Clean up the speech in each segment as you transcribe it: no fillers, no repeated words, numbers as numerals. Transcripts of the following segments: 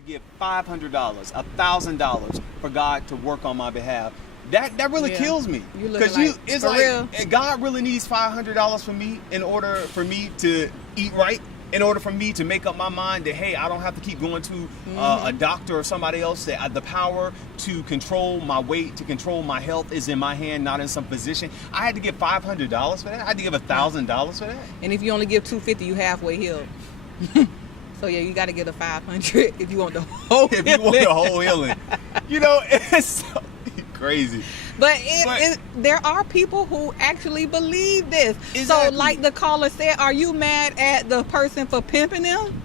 to give $500, $1,000 for God to work on my behalf. That really kills me, because it's like real. God really needs $500 from me in order for me to eat right, in order for me to make up my mind that, hey, I don't have to keep going to a doctor or somebody else. That the power to control my weight, to control my health is in my hand, not in some physician. I had to give $500 for that. I had to give $1,000 for that. And if you only give $250, you halfway healed. So yeah, you got to get a $500 if you want the whole healing. If you want the whole healing. You know, it's so crazy. But there are people who actually believe this. Exactly. So like the caller said, are you mad at the person for pimping them?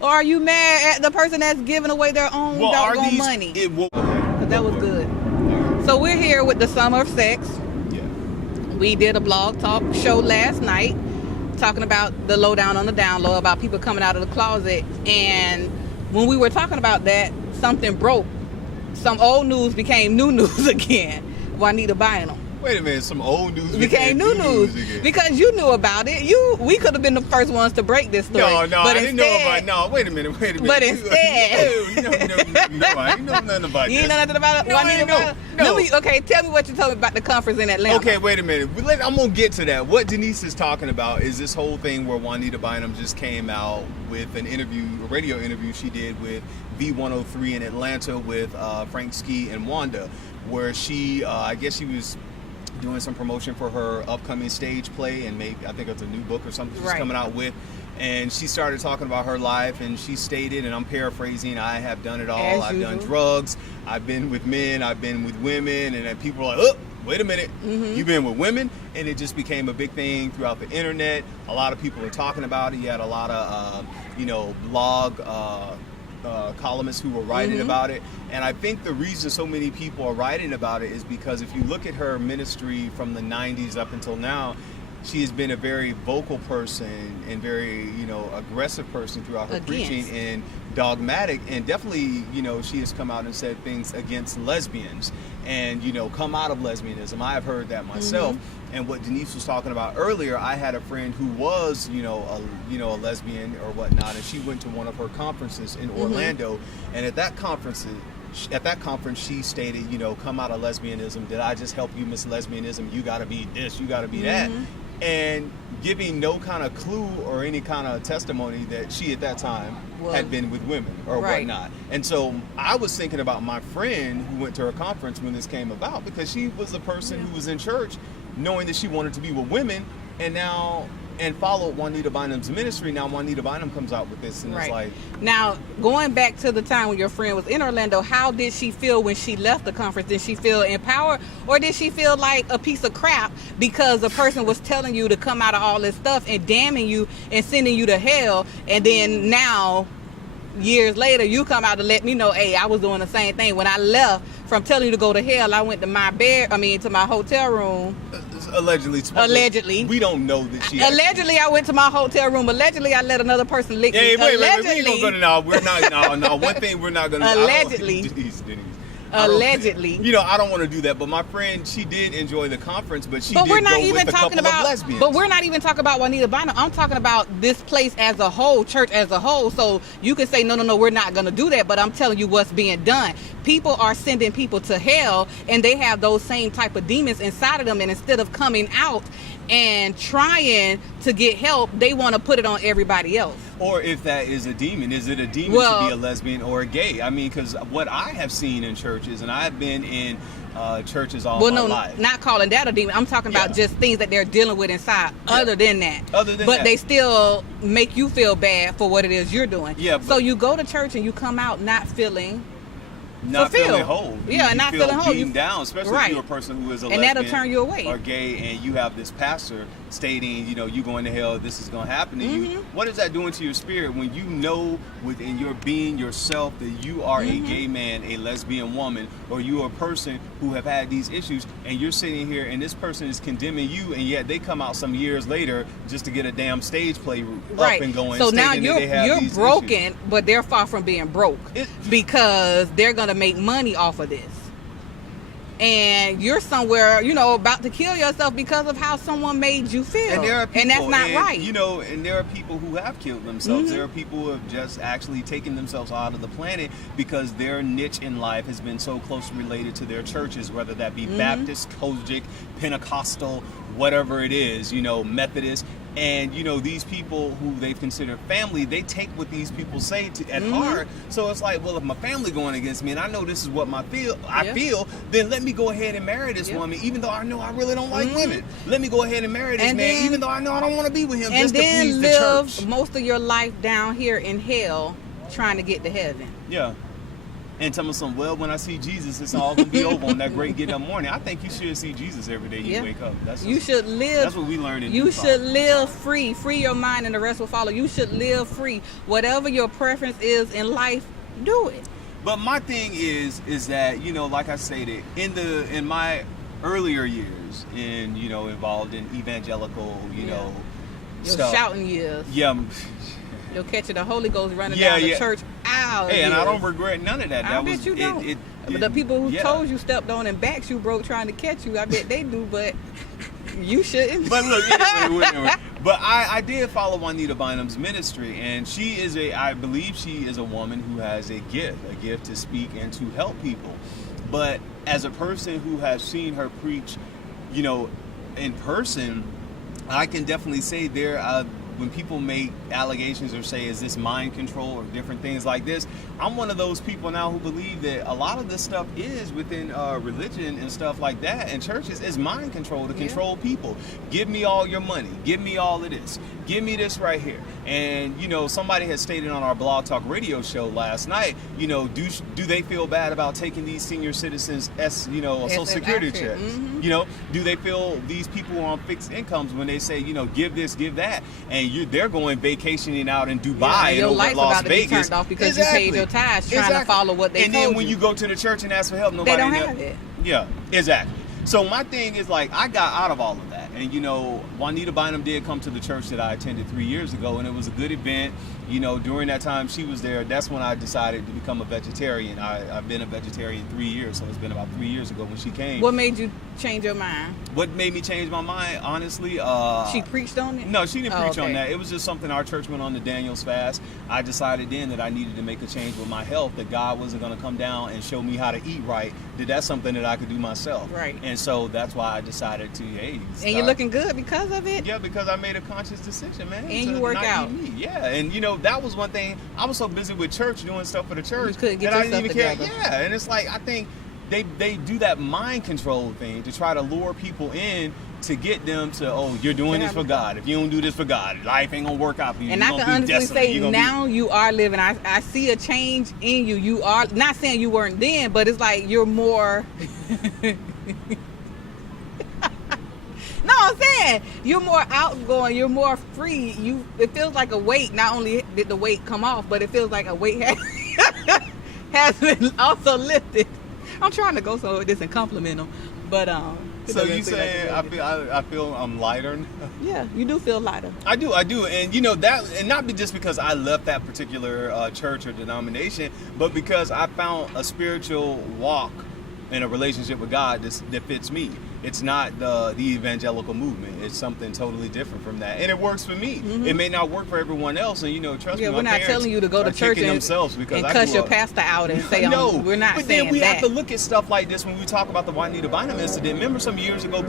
Or are you mad at the person that's giving away their own doggone money? Because that was good. So we're here with the Summer of Sex. Yeah. We did a blog talk show last night talking about the lowdown on the down low, about people coming out of the closet. And when we were talking about that, something broke. Some old news became new news again. Juanita Bynum. Wait a minute, some old news became new news again. Because you knew about it. We could have been the first ones to break this story. No, I didn't know about it. No, wait a minute. But instead. No, I ain't know nothing about You ain't know nothing about it? No, No. Okay, tell me what you told me about the conference in Atlanta. Okay, wait a minute. I'm going to get to that. What Denise is talking about is this whole thing where Juanita Bynum just came out with an interview, a radio interview she did with V103 in Atlanta with Frank Ski and Wanda, where she, I guess she was doing some promotion for her upcoming stage play, and maybe I think it's a new book or something she's coming out with. And she started talking about her life, and she stated, and I'm paraphrasing, I have done it all. I've done drugs, I've been with men, I've been with women, and then people are like, oh, wait a minute, you've been with women? And it just became a big thing throughout the internet. A lot of people were talking about it. You had a lot of, blog columnists who were writing about it. And I think the reason so many people are writing about it is because if you look at her ministry from the 90s up until now, she has been a very vocal person and very, aggressive person throughout her preaching and dogmatic. And definitely, she has come out and said things against lesbians and, come out of lesbianism. I have heard that myself. And what Denise was talking about earlier, I had a friend who was, a lesbian or whatnot, and she went to one of her conferences in Orlando. And at that conference, she stated, come out of lesbianism. Did I just help you miss lesbianism? You got to be this, you got to be that. And giving no kind of clue or any kind of testimony that she at that time had been with women or whatnot. And so I was thinking about my friend who went to her conference when this came about, because she was a person who was in church knowing that she wanted to be with women, and followed Juanita Bynum's ministry. Now Juanita Bynum comes out with this, and it's like... Now, going back to the time when your friend was in Orlando, how did she feel when she left the conference? Did she feel empowered, or did she feel like a piece of crap because the person was telling you to come out of all this stuff and damning you and sending you to hell, and then now, years later, you come out to let me know, hey, I was doing the same thing. When I left from telling you to go to hell, I went to to my hotel room. Allegedly. We don't know that she... Allegedly, I went to my hotel room. Allegedly, I let another person lick me. Wait, we ain't gonna go to... No, we're not... No, one thing we're not gonna... Allegedly. Denise. Allegedly. I don't want to do that, but my friend, she did enjoy the conference, but she did we're not go even with a talking couple about, of lesbians. But we're not even talking about Juanita Bynum. I'm talking about this place as a whole, church as a whole. So you can say, no, we're not going to do that, but I'm telling you what's being done. People are sending people to hell, and they have those same type of demons inside of them, and instead of coming out and trying to get help, they want to put it on everybody else. Or if that is a demon, is it a demon to be a lesbian or a gay? I mean, because what I have seen in churches, and I've been in churches all my life. Not calling that a demon. I'm talking about just things that they're dealing with inside. Other than that, but they still make you feel bad for what it is you're doing. Yeah. So you go to church and you come out not feeling feeling whole. Yeah, not feeling whole. Beaten down, especially if you're a person who is a lesbian, and that'll turn you away. Or gay, and you have this pastor stating, you going to hell, this is going to happen to you. What is that doing to your spirit when you know within your being yourself that you are a gay man, a lesbian woman, or you are a person who have had these issues, and you're sitting here and this person is condemning you, and yet they come out some years later just to get a damn stage play up and going. So now you're broken, issues. But they're far from being broke because they're going to make money off of this. and you're somewhere, you know, about to kill yourself because of how someone made you feel. And there are people, and that's not right. You know, and there are people who have killed themselves. Mm-hmm. There are people who have just actually taken themselves out of the planet because their niche in life has been so closely related to their churches, whether that be Mm-hmm. Baptist, Kojic, Pentecostal, whatever it is, you know, Methodist. And, you know, these people who they've considered family, they take what these people say at Mm-hmm. heart. So it's like, well, if my family going against me and I know this is what I Yeah. feel, then let me go ahead and marry this Yeah. woman, even though I know I really don't like Mhm. women. Let me go ahead and marry this And man, then- even though I know I don't want to be with him, And just to then please the live church. most of your life down here in hell trying to get to heaven. Yeah. And tell me some, well, when I see Jesus, it's all going to be over on that great get up morning. I think you should see Jesus every day you Yeah. wake up. That's You just- should live. That's what we learned in You Utah. should live free. Free your mind and the rest will follow. You should live free. Whatever your preference is in life, do it. But my thing is that, you know, like I stated, in my earlier years, you know, involved in evangelical, you Yeah. know, Your stuff. shouting years. Yeah. You'll catch the Holy Ghost running Yeah, down the yeah. church out. Hey, and I don't regret none of that. I That bet was you don't. It, But the people who yeah. told you stepped on and backs you broke trying to catch you, I bet they do, but you shouldn't. But look, anyway, but I did follow Juanita Bynum's ministry, and I believe she is a woman who has a gift to speak and to help people. But as a person who has seen her preach, you know, in person, I can definitely say when people make allegations or say, is this mind control or different things like this, I'm one of those people now who believe that a lot of this stuff is within religion and stuff like that, and churches is mind control to control people. Give me all your money. Give me all of this. Give me this right here. And, you know, somebody had stated on our Blog Talk radio show last night, you know, do they feel bad about taking these senior citizens Social Security checks? Mm-hmm. You know, do they feel these people are on fixed incomes when they say, you know, give this, give that, and they're going vacationing out in Dubai and your over life's Las about to be Vegas turned off because you paid your tithes trying to follow what they and told then when you. you go to the church and ask for help, nobody They don't have it. Yeah, exactly. So my thing is, like, I got out of all of that. And, you know, Juanita Bynum did come to the church that I attended 3 years ago, and it was a good event. You know, during that time she was there, that's when I decided to become a vegetarian. I've been a vegetarian 3 years, so it's been about 3 years ago when she came. What made you change your mind? What made me change my mind, honestly? She preached on it? No, she didn't preach on okay. that. It was just something our church went on the Daniel's fast. I decided then that I needed to make a change with my health, that God wasn't going to come down and show me how to eat right, that that's something that I could do myself. Right. And so that's why I decided to, And you're looking good because of it? Yeah, because I made a conscious decision, man. And to you work not out. eat meat. Yeah, and you know, that was one thing. I was so busy with church, doing stuff for the church, You couldn't get that I didn't even yourself care. together. Yeah, and it's like, I think they do that mind control thing to try to lure people in to get them to, oh, you're doing this for God. If you don't do this for God, life ain't gonna work out for you. And You're I gonna can be honestly desolate. say You're gonna now you are living. I see a change in you. You are, not saying you weren't then, but it's like you're more. No, I'm saying you're more outgoing. You're more free. It feels like a weight. Not only did the weight come off, but it feels like a weight has been also lifted. I'm trying to go somewhere with this and compliment them, but it So doesn't you seem saying like it. I feel I'm lighter? Yeah, you do feel lighter. I do, and you know that, and not just because I left that particular church or denomination, but because I found a spiritual walk and a relationship with God that fits me. It's not the evangelical movement. It's something totally different from that, and it works for me. Mm-hmm. It may not work for everyone else, and you know, trust me. Yeah, my we're not parents telling you to go to are church kicking and themselves because I cuss grew your up- pastor out and say, no, we're not but saying then we that. have to look at stuff like this when we talk about the Juanita Bynum incident. Remember some years ago,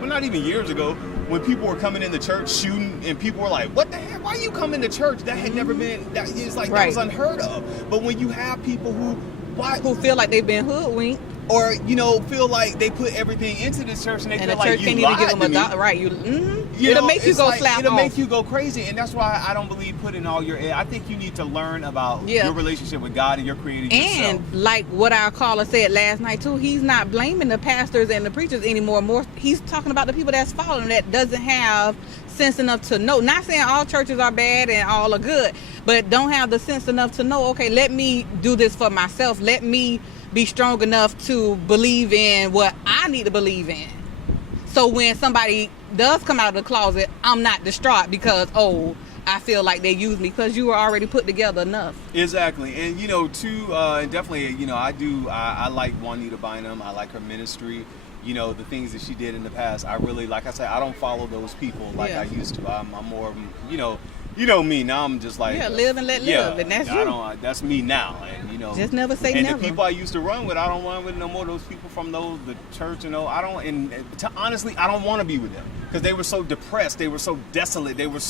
not even years ago, when people were coming into church shooting, and people were like, "What the heck? Why are you coming to church?" That had never been. That is like that was unheard of. But when you have people who feel like they've been hoodwinked, or you know, feel like they put everything into this church, and they and feel the church like you can't even lied give them to a me. dollar. Right? It'll make you it's go like, slap it'll off. make you go crazy, and that's why I don't believe putting all your. I think you need to learn about your relationship with God and your creator yourself. And like what our caller said last night too, he's not blaming the pastors and the preachers anymore. More, he's talking about the people that's following that doesn't have sense enough to know. Not saying all churches are bad and all are good, but don't have the sense enough to know. Okay, let me do this for myself. Let me be strong enough to believe in what I need to believe in. So when somebody does come out of the closet, I'm not distraught because, I feel like they use me because you were already put together enough. Exactly. And, you know, too, and definitely, you know, I like Juanita Bynum. I like her ministry. You know, the things that she did in the past. I really, like I said, I don't follow those people like I used to. I'm more, you know me. Now I'm just like, live and let live, and that's you. That's me now, and you know, just never say and never. And the people I used to run with, I don't run with no more. Those people from the church, you know, I don't. And honestly, I don't want to be with them because they were so depressed, they were so desolate, they were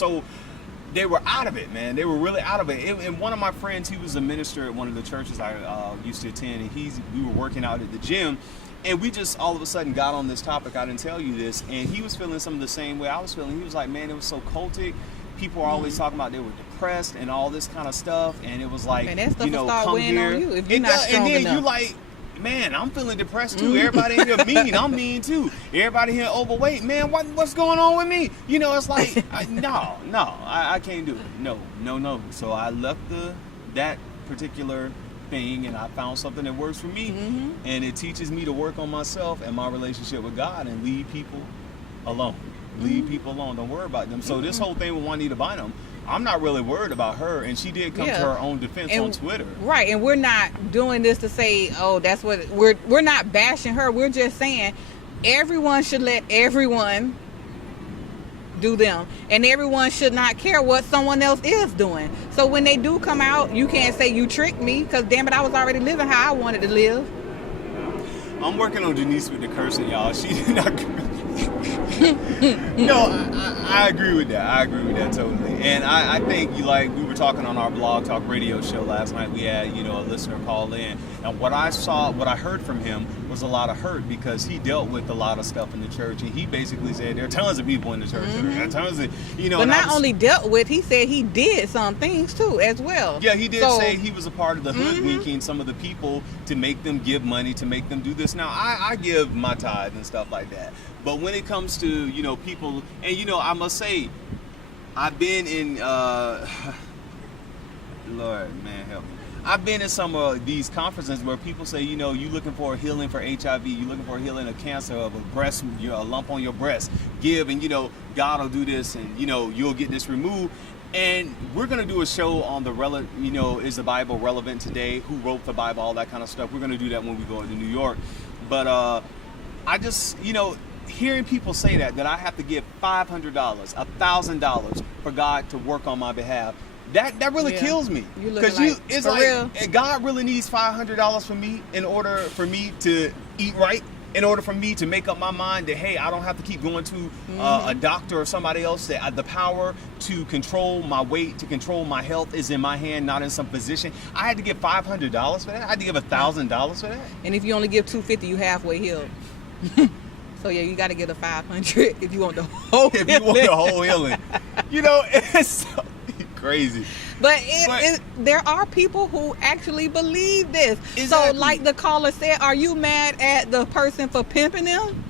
out of it, man. They were really out of it. And one of my friends, he was a minister at one of the churches I used to attend, and we were working out at the gym. And we just all of a sudden got on this topic. I didn't tell you this. And he was feeling some of the same way I was feeling. He was like, man, it was so cultic. People were always talking about they were depressed and all this kind of stuff. And it was like, and that stuff you know, will start come weighing here. on you if you're not strong and then enough. you like, man, I'm feeling depressed too. Everybody in here mean. I'm mean too. Everybody here overweight. Man, what's going on with me? You know, it's like, I can't do it. No. So I left that particular thing, and I found something that works for me, and it teaches me to work on myself and my relationship with God and leave people alone. Leave people alone. Don't worry about them. So this whole thing with Juanita Bynum, I'm not really worried about her, and she did come to her own defense on Twitter. Right, and we're not doing this to say, oh, that's what we're not bashing her. We're just saying everyone should let everyone do them, and everyone should not care what someone else is doing. So when they do come out, you can't say you tricked me, because damn it, I was already living how I wanted to live. I'm working on Denise with the cursing, y'all. She did not. No, I agree with that. I agree with that totally. And I think we were talking on our Blog Talk radio show last night. We had, you know, a listener call in, and what I heard from him was a lot of hurt, because he dealt with a lot of stuff in the church, and he basically said there are tons of people in the church. There are tons of, you know. But not only dealt with, he said he did some things too as well. Yeah, he did say he was a part of the hoodwinking some of the people to make them give money, to make them do this. Now I give my tithe and stuff like that. But when it comes to, you know, people, and, you know, I must say, I've been in, Lord, man, help me. I've been in some of these conferences where people say, you know, you're looking for a healing for HIV, you're looking for a healing of cancer, of a breast, you know, a lump on your breast, give, and, you know, God will do this, and, you know, you'll get this removed. And we're going to do a show on you know, is the Bible relevant today? Who wrote the Bible? All that kind of stuff. We're going to do that when we go to New York. But I just, you know, hearing people say that I have to give $500, $1,000 for God to work on my behalf, that really kills me. Because it's like, real. God really needs $500 from me in order for me to eat right, in order for me to make up my mind that, hey, I don't have to keep going to a doctor or somebody else, that the power to control my weight, to control my health is in my hand, not in some physician. I had to give $500 for that. I had to give $1,000 for that. And if you only give $250, you halfway healed. So yeah, you got to get a $500 if you want the whole healing. If you want the whole healing. You know, it's so crazy. But there are people who actually believe this. Exactly. So like the caller said, are you mad at the person for pimping them?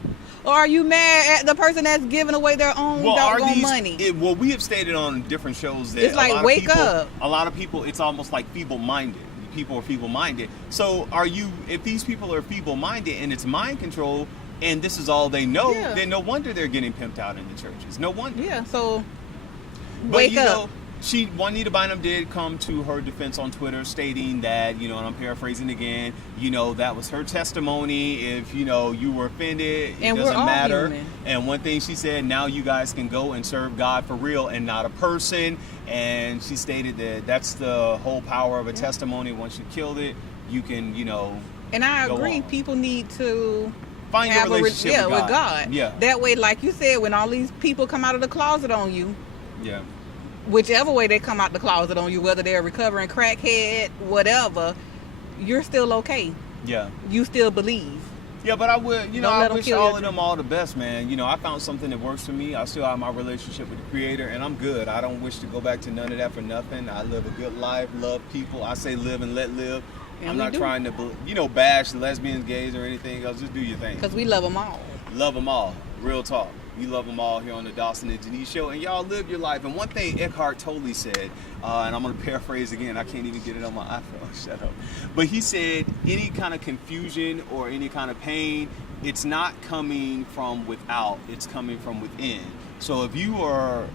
Or are you mad at the person that's giving away their own doggone money? Well, we have stated on different shows that it's like, wake up. A lot of people, it's almost like feeble-minded. People are feeble-minded. So if these people are feeble-minded and it's mind control, and this is all they know, then no wonder they're getting pimped out in the churches. No wonder. Yeah, so wake up. Know, Juanita Bynum did come to her defense on Twitter, stating that, you know, and I'm paraphrasing again, you know, that was her testimony. If, you know, you were offended, it doesn't matter. Human. And one thing she said, now you guys can go and serve God for real and not a person. And she stated that that's the whole power of a testimony. Once you killed it, you can, you know, and I agree, people need to find your relationship with God. Yeah. That way, like you said, when all these people come out of the closet on you, whichever way they come out the closet on you, whether they're a recovering crackhead, whatever, you're still okay. Yeah. You still believe. Yeah, but I would, you know, I wish all of them all the best, man. You know, I found something that works for me. I still have my relationship with the Creator, and I'm good. I don't wish to go back to none of that for nothing. I live a good life, love people. I say live and let live. And I'm not trying to, you know, bash lesbians, gays, or anything else. Just do your thing. Because we love them all. Love them all. Real talk. We love them all here on the Dawson and Denise show. And y'all live your life. And one thing Eckhart totally said, and I'm going to paraphrase again. I can't even get it on my iPhone. Shut up. But he said any kind of confusion or any kind of pain, it's not coming from without. It's coming from within. So if you are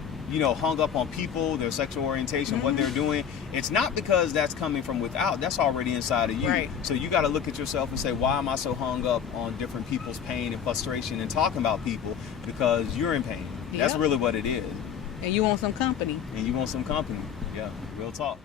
hung up on people, their sexual orientation, what they're doing, it's not because that's coming from without. That's already inside of you. Right. So you got to look at yourself and say, why am I so hung up on different people's pain and frustration and talking about people? Because you're in pain. That's really what it is. And you want some company. Yeah, real talk.